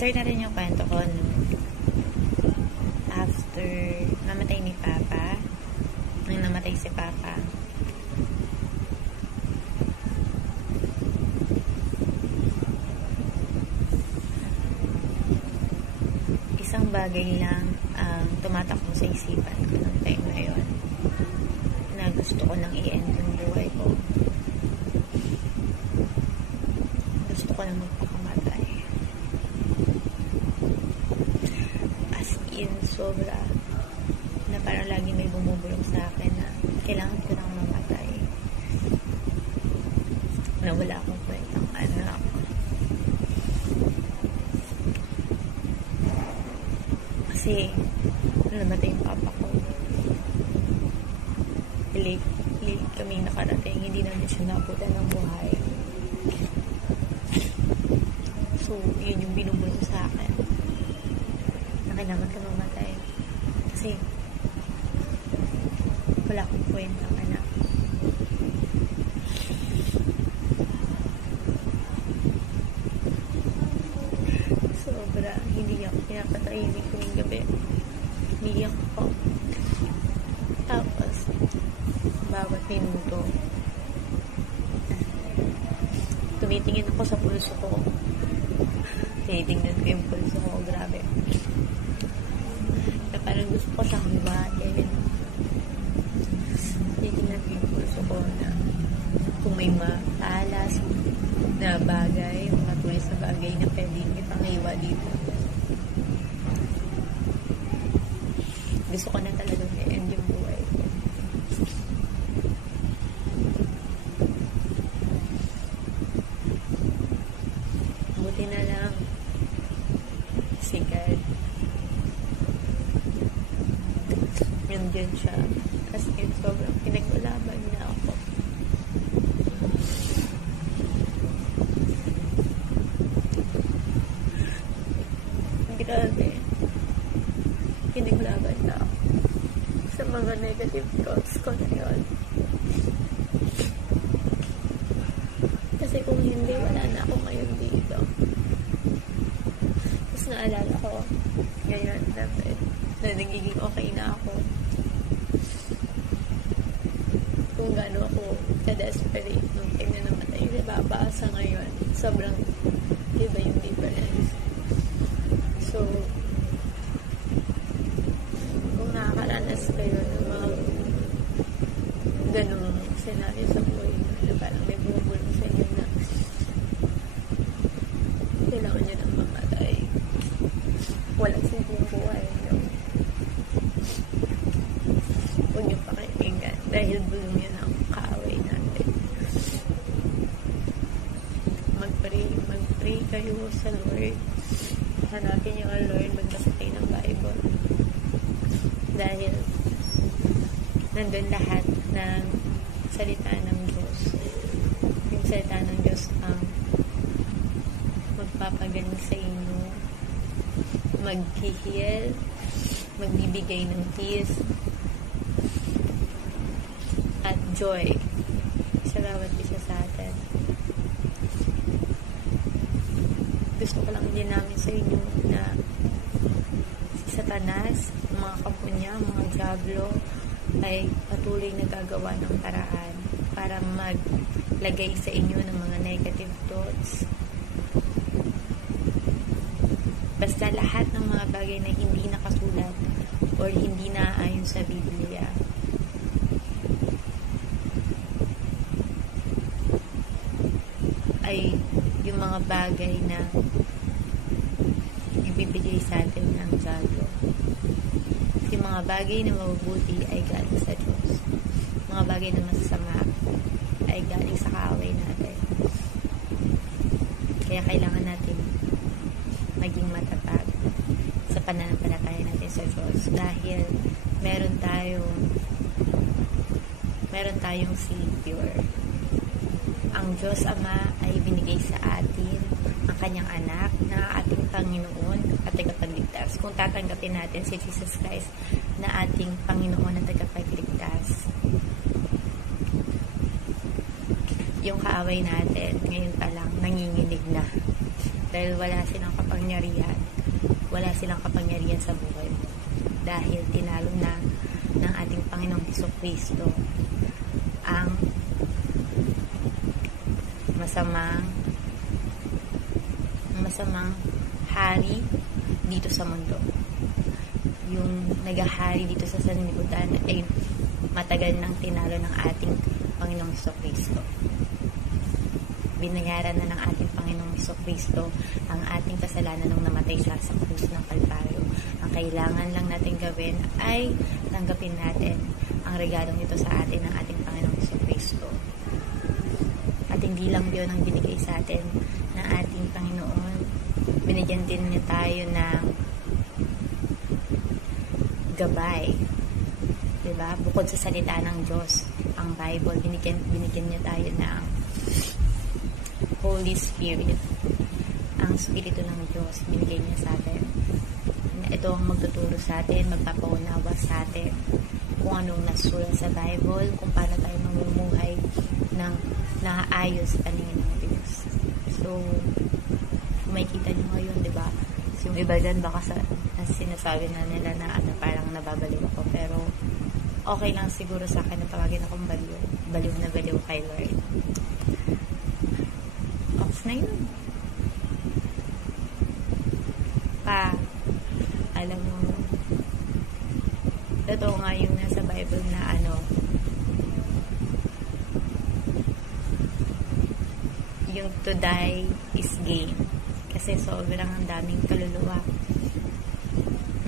start na rin yung kwento ko after namatay ni Papa. Nang namatay si Papa, isang bagay lang ang tumatakbo sa isipan ko ng time na yun, na gusto ko nang i-end yung buhay ko. Gusto ko nang magpakamatay. As in, sobra. Na parang lagi may bumubulong sa akin na kailangan ko nang mamatay. Na wala akong kwentang anak. Kasi, namatay yung papa ko. Late kami nakarating. Hindi namin siya naputan ng buhay. So, yun yung binubulong sa akin. Na kailangan ka mamatay. Kasi, wala akong kwentang anak. Sobra, hindi ako pinapatahimik kuming gabi. Umiiyak ako. Tapos, bawat minuto, tumitingin ako sa pulso ko. Tinitingnan ko yung pulso ko. Grabe. Na parang gusto ko siyang himahin. Tinitingnan ko yung pulso ko na kung may matalas na bagay, mga tulis na bagay na pwedeng ipangiwa dito. Gusto ko na talagang i-end yung buhay ko. Buti na lang si God. Nandiyan siya. As in, sobrang pinaglalaban niya ako. Grabe. Pinaglaban na ako sa mga negative thoughts ko na yun. Kasi kung hindi, wala na ako ngayon dito. Tapos naalala ko, ngayon na nagiging okay na ako. Kung gaano ako ka-desperate nung time na namatay si Papa sa ngayon. Sobrang iba yung difference. So, kung nakakaranas kayo ng mga ganung senaryo sa buhay na parang may bumubulong sa inyo na kailangan nyo ng mamatay, walang simpleng buhay nyo. Huwag nyo pakinggan dahil bulong yun ang kaaway natin. Mag-pray kayo sa Lord. Hanapin niyo ang Lord, magbasa kayo ng Bible. Dahil nandun lahat ng salita ng Diyos. Yung salita ng Diyos ang magpapagaling sa inyo, mag-heal, magbibigay ng peace at joy sa bawat isa sa atin. Gusto ko lang din namin sa inyo na si Satanas, mga kampo niya, mga diablo, ay patuloy na gagawa ng paraan para maglagay sa inyo ng mga negative thoughts. Basta lahat ng mga bagay na hindi nakasulat or hindi naaayon sa Biblia, ay yung mga bagay na ibibigay sa atin ng diablo. Yung mga bagay na mabubuti ay galing sa Diyos. Mga bagay na masasama ay galing sa kaaway natin. Kaya kailangan natin maging matatag sa pananampalataya natin sa Diyos dahil meron tayong Savior. Ang Diyos Ama ay binigay sa atin ang kanyang anak na ating Panginoon at tagapagligtas. Kung tatanggapin natin si Jesus Christ na ating Panginoon at tagapagligtas, yung kaaway natin ngayon pa lang nanginginig na Dahil wala silang kapangyarihan sa buhay mo. Dahil tinalo na ng ating Panginoong Jesucristo ang masamang hari dito sa mundo. Yung naghahari dito sa sanlibutan ay matagal nang tinalo ng ating Panginoong Jesucristo. Binayaran na ng ating Panginoong Jesucristo ang ating kasalanan nung namatay siya sa krus ng Kalbaryo. Ang kailangan lang natin gawin ay tanggapin natin ang regalong ito sa atin ng ating Panginoong Jesucristo. At hindi lang yun ang binigay sa atin ng ating Panginoon. Binigyan din niya tayo ng gabay. Diba? Bukod sa salita ng Diyos, ang Bible, binigyan niya tayo ng Holy Spirit. Ang Espiritu ng Diyos, binigay niya sa atin. Ito ang magtuturo sa atin, magpapaunawa sa atin kung anong nasulat sa Bible, kung paano tayo mamumuhay ng naayos sa paningin ng Diyos. So, kung makikita niyo ngayon, diba? Yung iba dyan, baka sinasabi na nila na parang nababaliw ako. Pero, okay lang siguro sa akin na tawagin akong baliw. Baliw na baliw kay Lord. Off na yun. Alam mo, totoo nga yung nasa Bible na yung to die is gain. Kasi sobrang ang daming kaluluwa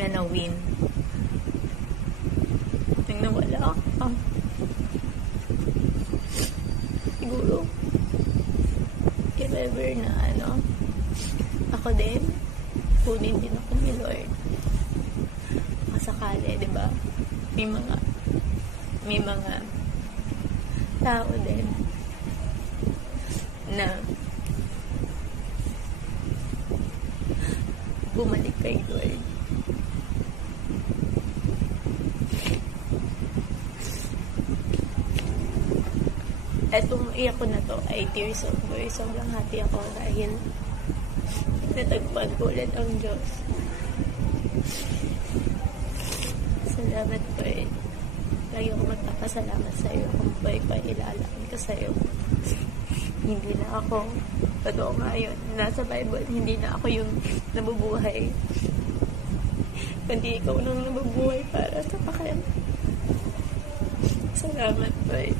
na na-win. Nang nawala ka. Siguro, if ever na ako din, kunin din ako ni Lord. Masakali, diba? May mga tao din na bumalik kay Lord. Etong iyak ko na to ay tears of joy. Sobrang happy ako dahil natagpuan ko ulit ang Diyos. Salamat po eh. Lagi ako magpapasalamat sa iyo kung buhay pa ilalangin ko sa iyo. Hindi na ako, totoo nga yun, nasa Bible, hindi na ako yung nabubuhay. Kundi ikaw nang nabubuhay para sa akin. Salamat po eh.